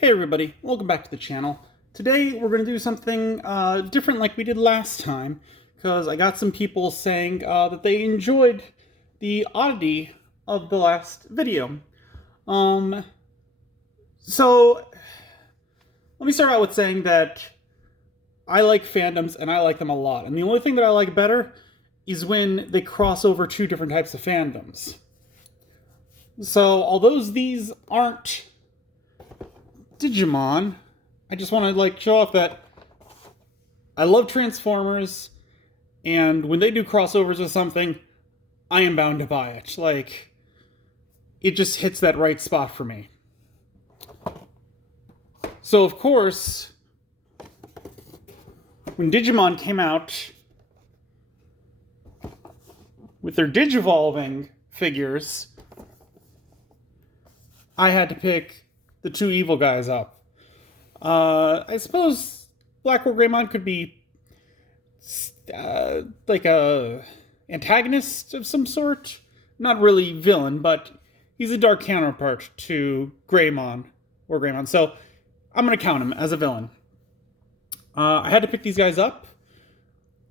Hey everybody, welcome back to the channel. Today we're going to do something different like we did last time, because I got some people saying that they enjoyed the oddity of the last video. So let me start out with saying that I like fandoms and I like them a lot, and the only thing that I like better is when they cross over two different types of fandoms. So although these aren't Digimon, I just want to show off that I love Transformers, and when they do crossovers with something, I am bound to buy it. It just hits that right spot for me. So of course, when Digimon came out with their Digivolving figures, I had to pick the two evil guys up. I suppose BlackWarGreymon could be like a antagonist of some sort. Not really villain, but he's a dark counterpart to Greymon or Greymon. So I'm going to count him as a villain. I had to pick these guys up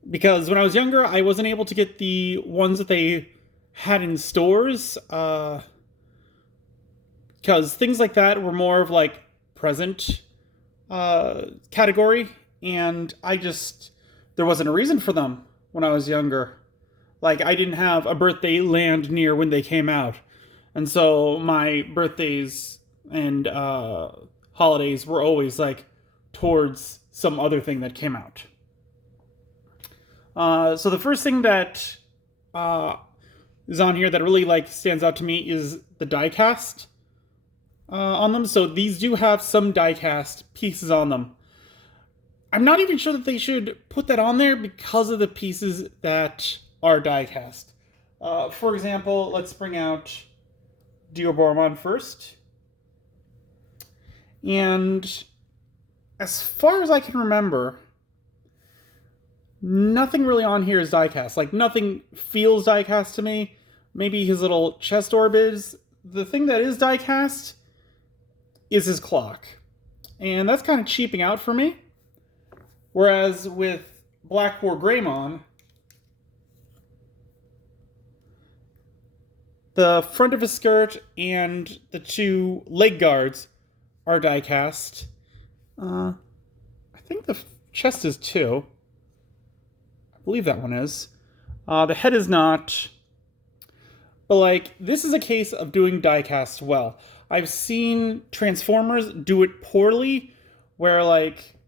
because when I was younger, I wasn't able to get the ones that they had in stores. Because things like that were more of present category, and there wasn't a reason for them when I was younger. I didn't have a birthday land near when they came out, and so my birthdays and holidays were always towards some other thing that came out. So the first thing that is on here that really stands out to me is the diecast on them. So these do have some diecast pieces on them. I'm not even sure that they should put that on there because of the pieces that are diecast. For example, let's bring out Diaboromon first. And as far as I can remember, nothing really on here is diecast. Nothing feels diecast to me. Maybe his little chest orb is. The thing that is diecast is his clock. And that's kind of cheaping out for me. Whereas with BlackWarGreymon, the front of his skirt and the two leg guards are die-cast. I think the chest is too. I believe that one is. The head is not. But this is a case of doing die-cast well. I've seen Transformers do it poorly, where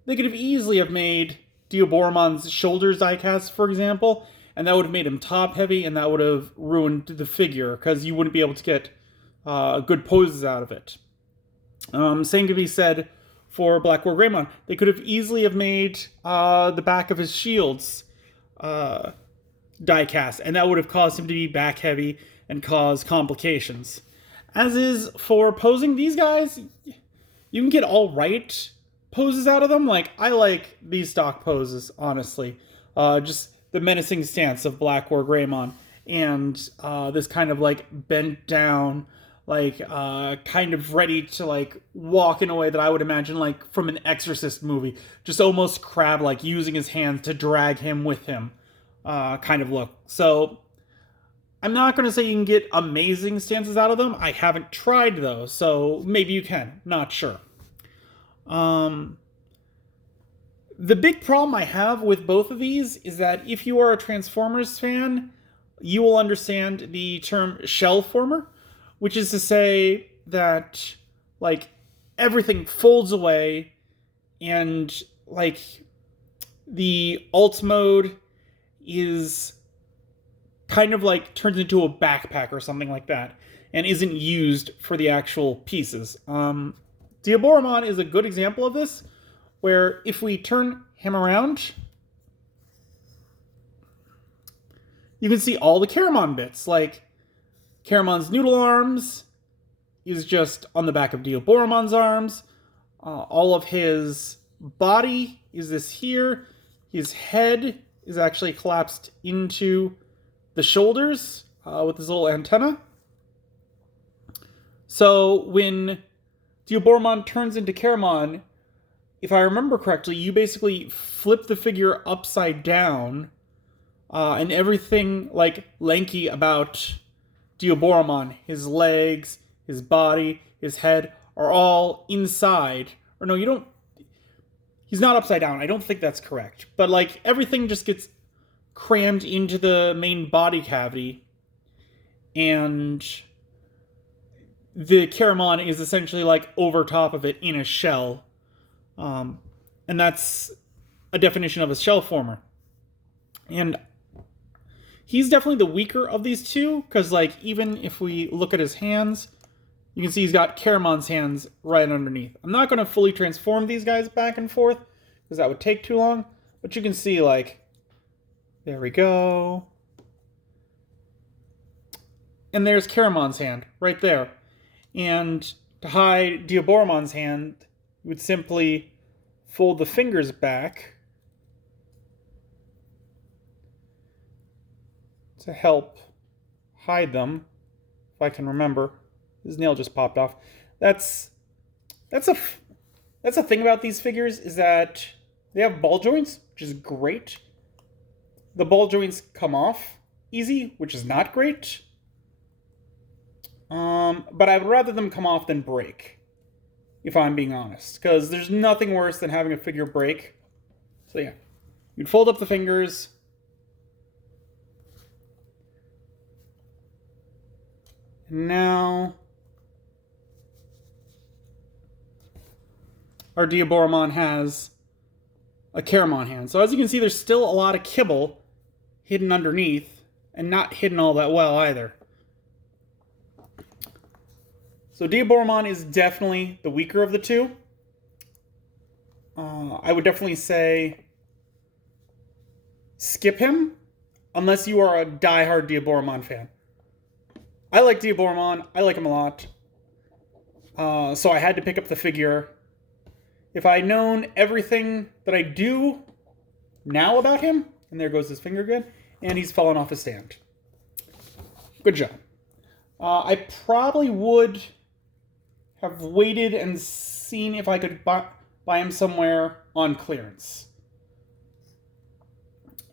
they could have easily have made Diaboromon's shoulders die-cast, for example, and that would have made him top-heavy, and that would have ruined the figure, because you wouldn't be able to get good poses out of it. Same could be said for BlackWarGreymon. They could have easily have made the back of his shields die-cast, and that would have caused him to be back-heavy and cause complications. As is for posing, these guys, you can get all right poses out of them. I like these stock poses, honestly. Just the menacing stance of BlackWarGreymon, and this kind of bent down, kind of ready to walk in a way that I would imagine from an Exorcist movie, just almost crab using his hands to drag him with him, kind of look. So I'm not going to say you can get amazing stances out of them. I haven't tried those, so maybe you can. Not sure. The big problem I have with both of these is that if you are a Transformers fan, you will understand the term shell former, which is to say that everything folds away and the alt mode is kind of turns into a backpack or something like that, and isn't used for the actual pieces. Diaboromon is a good example of this, where if we turn him around, you can see all the Caramon bits. Caramon's noodle arms is just on the back of Diaboromon's arms. All of his body is this here. His head is actually collapsed into the shoulders with this little antenna. So when Diaboromon turns into Caramon, if I remember correctly, you basically flip the figure upside down, and everything like lanky about Diaboromon, his legs, his body, his head, are all inside. Or no, you don't. He's not upside down. I don't think that's correct. But like everything just gets crammed into the main body cavity, and the Caramon is essentially like over top of it in a shell. And that's a definition of a shell former. And he's definitely the weaker of these two, because like even if we look at his hands, you can see he's got Caramon's hands right underneath. I'm not going to fully transform these guys back and forth, because that would take too long. But you can see, like, there we go. And there's Caramon's hand right there. And to hide Diaboromon's hand, you would simply fold the fingers back to help hide them, if I can remember. His nail just popped off. That's a thing about these figures, is that they have ball joints, which is great. The ball joints come off easy, which is not great. But I would rather them come off than break, if I'm being honest, because there's nothing worse than having a figure break. So yeah, you'd fold up the fingers. And now our Diaboromon has a Caramon hand. So as you can see, there's still a lot of kibble hidden underneath, and not hidden all that well either. So Diaboromon is definitely the weaker of the two. I would definitely say skip him, unless you are a diehard Diaboromon fan. I like Diaboromon. I like him a lot. So I had to pick up the figure. If I had known everything that I do now about him, and there goes his finger again, and he's fallen off his stand. Good job. I probably would have waited and seen if I could buy him somewhere on clearance.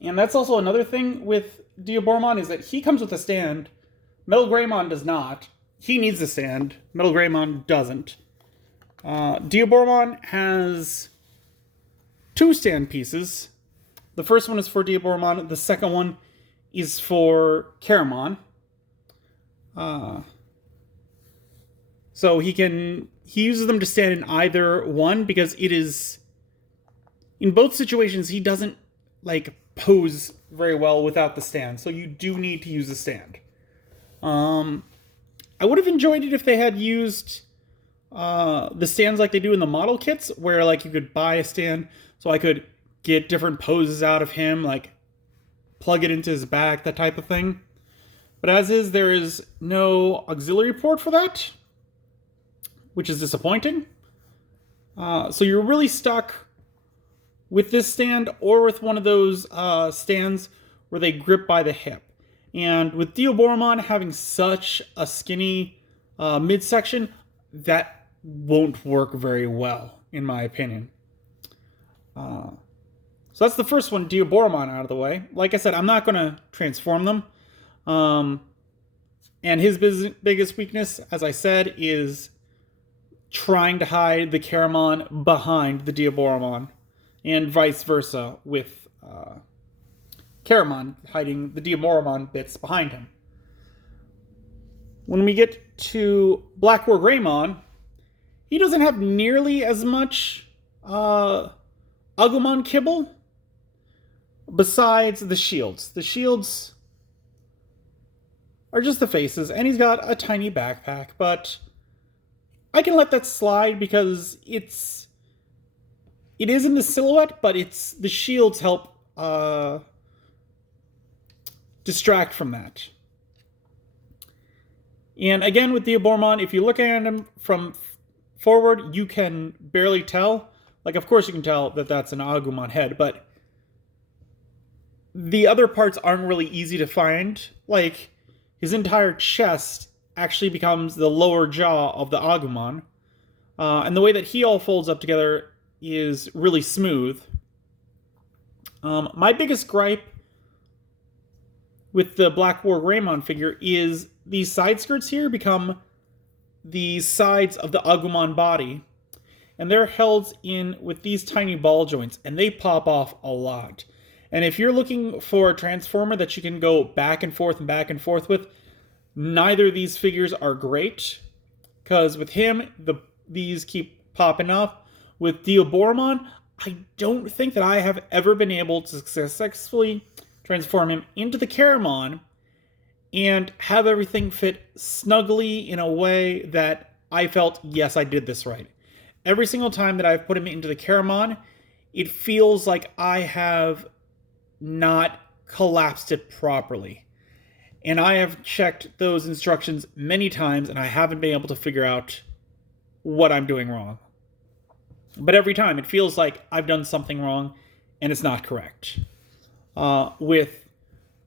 And that's also another thing with Diaboromon, is that he comes with a stand. BlackWarGreymon does not. He needs a stand. BlackWarGreymon doesn't. Diaboromon has two stand pieces. The first one is for Diaboromon. The second one is for Caramon. So he uses them to stand in either one, because it is, in both situations, he doesn't like pose very well without the stand. So you do need to use the stand. I would have enjoyed it if they had used the stands like they do in the model kits, where like you could buy a stand, so I could get different poses out of him, like plug it into his back, that type of thing. But as is, there is no auxiliary port for that, which is disappointing. So you're really stuck with this stand, or with one of those stands where they grip by the hip. And with Diaboromon having such a skinny midsection, that won't work very well, in my opinion. So that's the first one, Diaboromon, out of the way. Like I said, I'm not going to transform them. And his biggest weakness, as I said, is trying to hide the Caramon behind the Diaboromon, and vice versa with Caramon hiding the Diaboromon bits behind him. When we get to BlackWarGreymon, he doesn't have nearly as much Agumon kibble, besides the shields. The shields are just the faces, and he's got a tiny backpack, but I can let that slide because it is in the silhouette, but the shields help distract from that. And again, with Diaboromon, if you look at him from forward, you can barely tell. Like, of course you can tell that that's an Agumon head, but the other parts aren't really easy to find. Like, his entire chest actually becomes the lower jaw of the Agumon. And the way that he all folds up together is really smooth. My biggest gripe with the BlackWarGreymon figure is these side skirts here become the sides of the Agumon body. And they're held in with these tiny ball joints, and they pop off a lot. And if you're looking for a transformer that you can go back and forth with, neither of these figures are great. Because with him, these keep popping off. With Diaboromon, I don't think that I have ever been able to successfully transform him into the Caramon and have everything fit snugly in a way that I felt, yes, I did this right. Every single time that I've put him into the Caramon, it feels like I have not collapsed it properly. And I have checked those instructions many times, and I haven't been able to figure out what I'm doing wrong. But every time, it feels like I've done something wrong, and it's not correct. With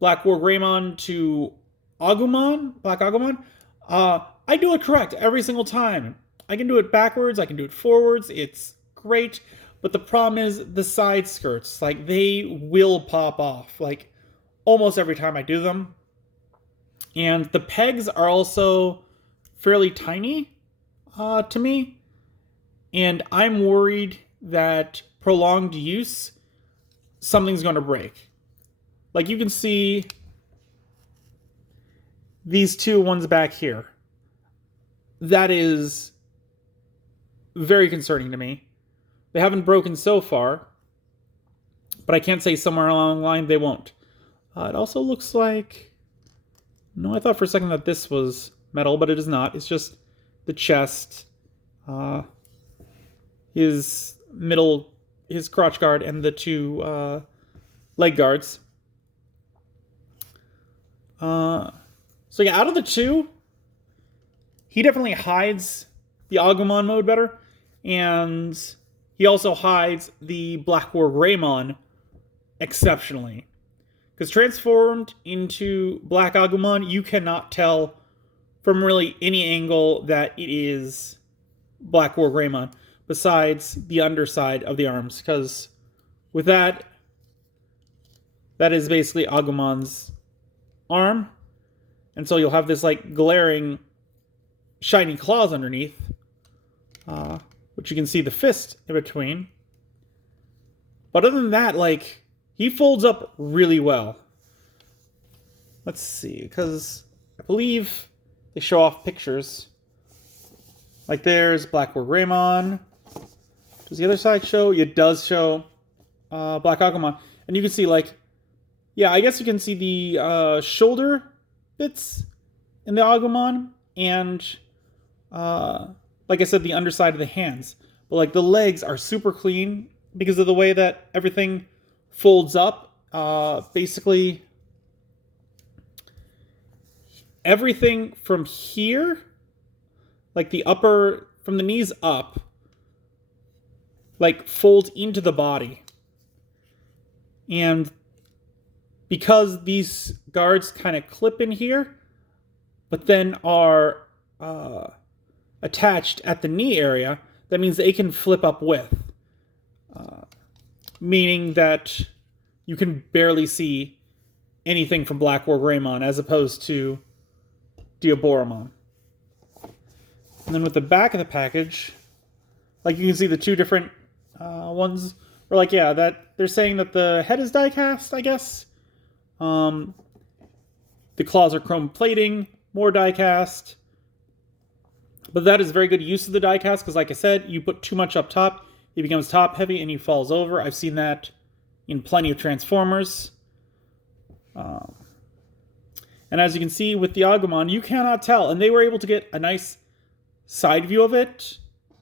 BlackWarGreymon to Black Agumon, I do it correct every single time. I can do it backwards, I can do it forwards, it's great, but the problem is the side skirts, like, they will pop off, like, almost every time I do them. And the pegs are also fairly tiny, to me, and I'm worried that prolonged use, something's going to break. Like, you can see these two ones back here. That is very concerning to me. They haven't broken so far, but I can't say somewhere along the line they won't. It also looks like... No, I thought for a second that this was metal, but it is not. It's just the chest, his crotch guard, and the two leg guards. So yeah, out of the two, he definitely hides the Agumon mode better, and he also hides the BlackWarGreymon exceptionally. Because transformed into Black Agumon, you cannot tell from really any angle that it is BlackWarGreymon, besides the underside of the arms. Because with that is basically Agumon's arm. And so you'll have this, like, glaring, shiny claws underneath, which you can see the fist in between. But other than that, like, he folds up really well. Let's see, because I believe they show off pictures. Like, there's BlackWarGreymon. Does the other side show? It does show Black Agumon. And you can see, like, yeah, I guess you can see the shoulder bits in the Agumon, and like I said, the underside of the hands. But, like, the legs are super clean because of the way that everything folds up. Basically, everything from here, like the upper, from the knees up, like, folds into the body. And because these guards kind of clip in here, but then are attached at the knee area, that means they can flip up with. Meaning that you can barely see anything from BlackWarGreymon as opposed to Diaboromon. And then with the back of the package, like, you can see the two different ones. Or, like, yeah, that they're saying that the head is die-cast, I guess. The claws are chrome plating, more die-cast. But that is very good use of the die-cast, because, like I said, you put too much up top, it becomes top-heavy and he falls over. I've seen that in plenty of Transformers. And as you can see with the Agumon, you cannot tell. And they were able to get a nice side view of it.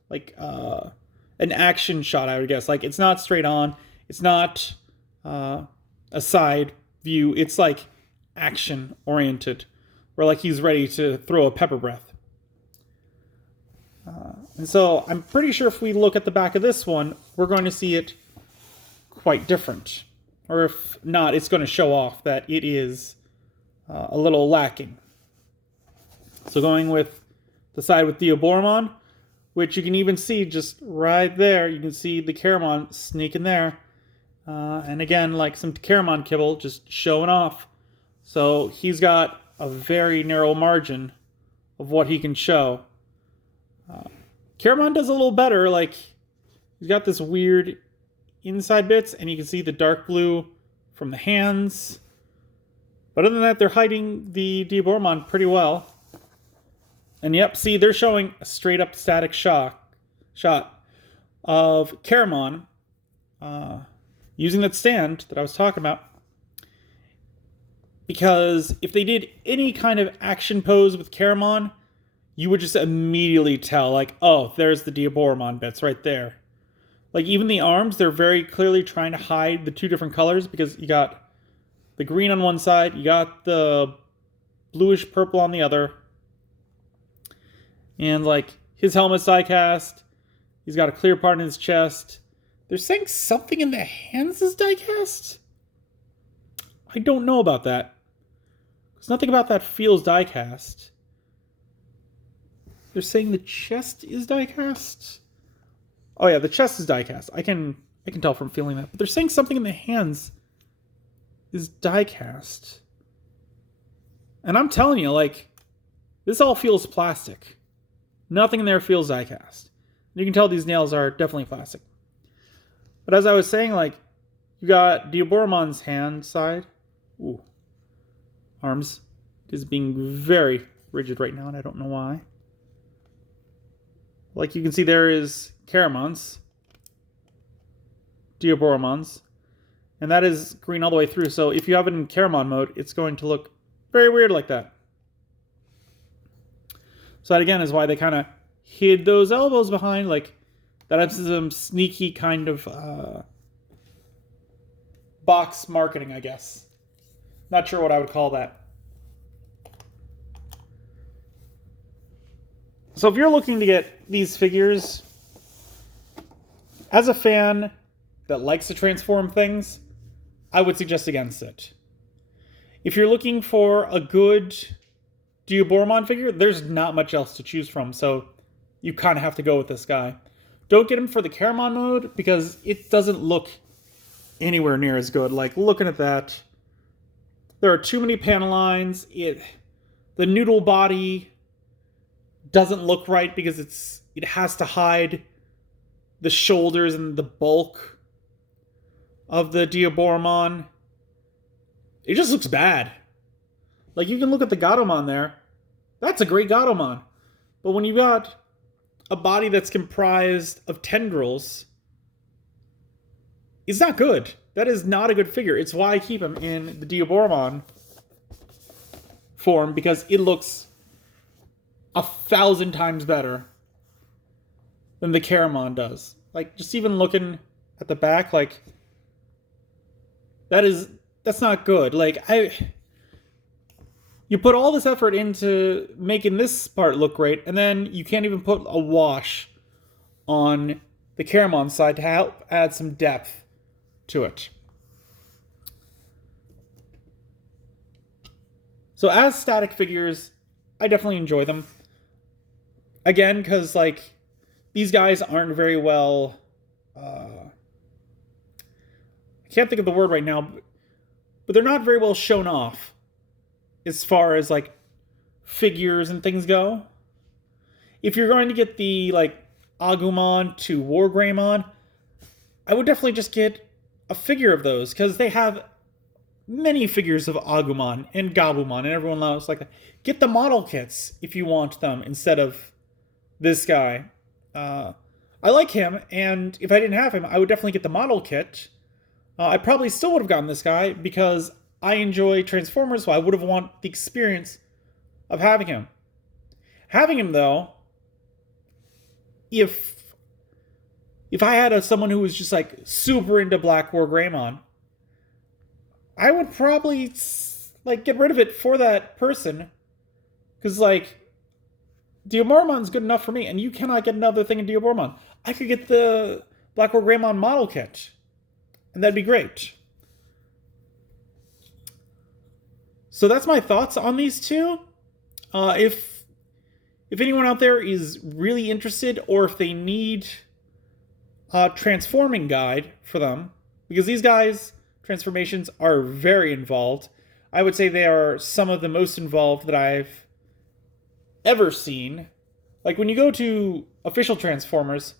Like, an action shot, I would guess. Like, it's not straight on. It's not a side view. It's, like, action-oriented. Where, like, he's ready to throw a pepper breath. And so, I'm pretty sure if we look at the back of this one, we're going to see it quite different. Or if not, it's going to show off that it is a little lacking. So going with the side with Diaboromon, which you can even see just right there. You can see the Caramon sneaking there. And again, like some Caramon kibble just showing off. So he's got a very narrow margin of what he can show. Caramon does a little better. Like, he's got this weird inside bits, and you can see the dark blue from the hands. But other than that, they're hiding the Diaboromon pretty well. And yep, see, they're showing a straight up static shot of Caramon using that stand that I was talking about. Because if they did any kind of action pose with Caramon, you would just immediately tell, like, oh, there's the Diaboromon bits right there. Like, even the arms, they're very clearly trying to hide the two different colors, because you got the green on one side, you got the bluish purple on the other. And, like, his helmet's die-cast. He's got a clear part in his chest. They're saying something in the hands is die-cast? I don't know about that. Because nothing about that feels die-cast. They're saying the chest is die-cast? Oh yeah, the chest is die-cast. I can tell from feeling that. But they're saying something in the hands is die-cast. And I'm telling you, like, this all feels plastic. Nothing in there feels die-cast. You can tell these nails are definitely plastic. But as I was saying, like, you got Diaboromon's hand side. Ooh. Arms. It is being very rigid right now, and I don't know why. Like you can see, there is Caramon's, Diaboromon's, and that is green all the way through. So if you have it in Caramon mode, it's going to look very weird like that. So that again is why they kind of hid those elbows behind, like that has some sneaky kind of box marketing, I guess. Not sure what I would call that. So if you're looking to get these figures, as a fan that likes to transform things, I would suggest against it. If you're looking for a good Diaboromon figure, there's not much else to choose from, so you kind of have to go with this guy. Don't get him for the Caramon mode, because it doesn't look anywhere near as good. Like, looking at that, there are too many panel lines. The noodle body doesn't look right because it has to hide the shoulders and the bulk of the Diaboromon. It just looks bad. Like, you can look at the Gatomon there. That's a great Gatomon. But when you got a body that's comprised of tendrils, it's not good. That is not a good figure. It's why I keep him in the Diaboromon form, because it looks 1,000 times better than the Caramon does. Like, just even looking at the back, like, that's not good. Like, you put all this effort into making this part look great, and then you can't even put a wash on the Caramon side to help add some depth to it. So as static figures, I definitely enjoy them. Again, because, like, these guys aren't very well... I can't think of the word right now, but they're not very well shown off as far as, like, figures and things go. If you're going to get the, like, Agumon to BlackWarGreymon, I would definitely just get a figure of those, because they have many figures of Agumon and Gabumon and everyone else like that. Get the model kits if you want them instead of this guy. I like him, and if I didn't have him, I would definitely get the model kit. I probably still would have gotten this guy because I enjoy Transformers, so I would have wanted the experience of having him. Having him, though, if I had someone who was just, like, super into BlackWarGreymon, I would probably, like, get rid of it for that person. Because, like, Diaboromon's good enough for me, and you cannot get another thing in Diaboromon. I could get the BlackWarGreymon model kit, and that'd be great. So that's my thoughts on these two. If if anyone out there is really interested, or if they need a transforming guide for them, because these guys' transformations are very involved. I would say they are some of the most involved that I've ever seen. Like when you go to official Transformers,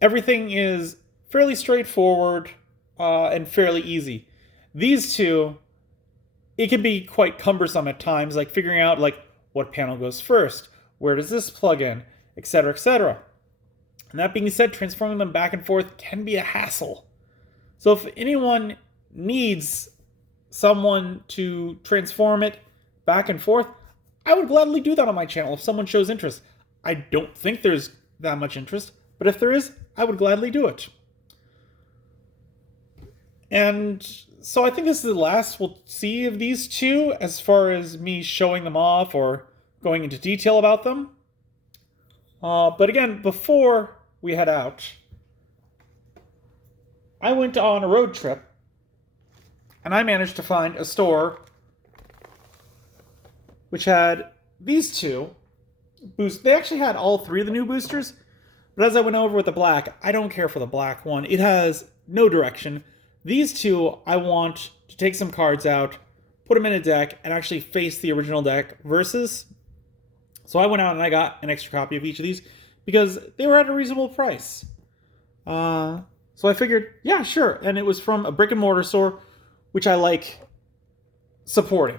everything is fairly straightforward and fairly easy. These two, it can be quite cumbersome at times, like figuring out like what panel goes first, where does this plug in, etc., etc. And that being said, transforming them back and forth can be a hassle. So if anyone needs someone to transform it back and forth, I would gladly do that on my channel if someone shows interest. I don't think there's that much interest, but if there is, I would gladly do it. And so I think this is the last we'll see of these two as far as me showing them off or going into detail about them. But again, before we head out, I went on a road trip and I managed to find a store which had these two boosts. They actually had all three of the new boosters, but as I went over with the black, I don't care for the black one. It has no direction. These two, I want to take some cards out, put them in a deck, and actually face the original deck versus. So I went out and I got an extra copy of each of these because they were at a reasonable price. So I figured, yeah, sure. And it was from a brick and mortar store, which I like supporting.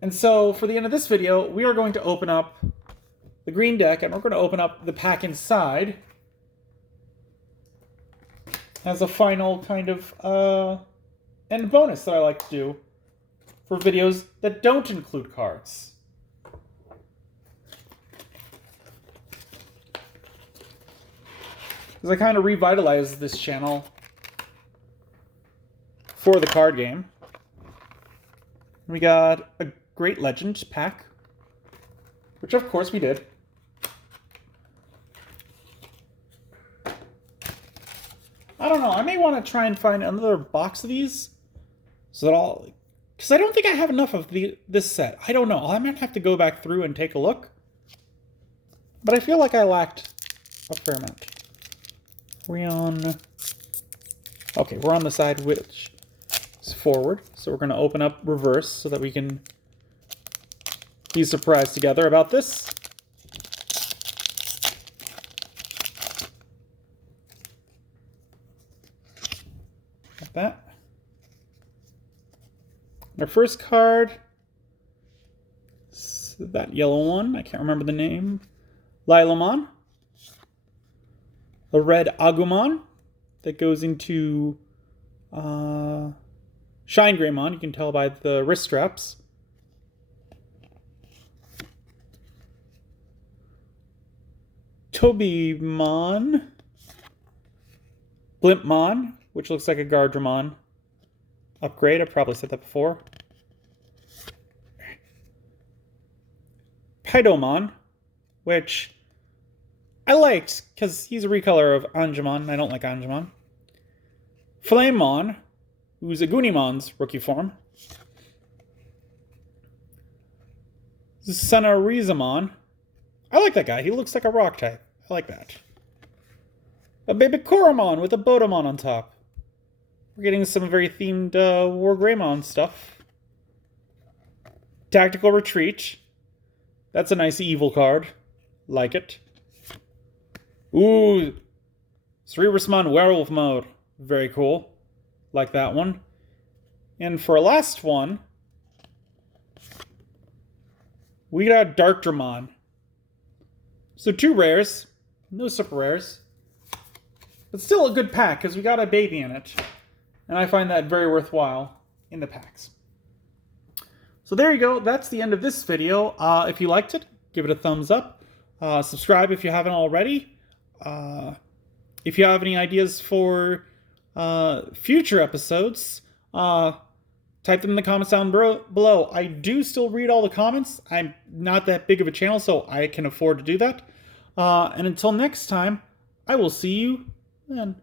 And so for the end of this video, we are going to open up the green deck, and we're going to open up the pack inside as a final kind of end bonus that I like to do for videos that don't include cards. Because I kind of revitalized this channel for the card game. We got a Great Legend pack, which of course we did. I don't know, I may want to try and find another box of these so that I'll, because I don't think I have enough of this set. I don't know, I might have to go back through and take a look. But I feel like I lacked a fair amount. We're on, okay, we're on the side which is forward, so we're going to open up reverse so that we can be surprised together about this. Like that. Our first card is that yellow one, I can't remember the name. Lilamon. A red Agumon that goes into ShineGreymon. You can tell by the wrist straps. Tobimon. Blimpmon, which looks like a Dramon upgrade. I've probably said that before. Pydomon, which I liked because he's a recolor of Angemon. I don't like Angemon. Flamemon, who's a Gunimon's rookie form. Senarizamon. I like that guy. He looks like a rock type. I like that. A Babycoromon with a Bodomon on top. We're getting some very themed BlackWarGreymon stuff. Tactical Retreat. That's a nice evil card. Like it. Ooh, Cerebrusmon Werewolf Mode. Very cool. Like that one. And for our last one, we got Dark Dramon. So 2 rares. No super rares. But still a good pack, because we got a baby in it. And I find that very worthwhile in the packs. So there you go. That's the end of this video. If you liked it, give it a thumbs up. Subscribe if you haven't already. If you have any ideas for future episodes, type them in the comments down below. I do still read all the comments. I'm not that big of a channel, so I can afford to do that. And until next time, I will see you then.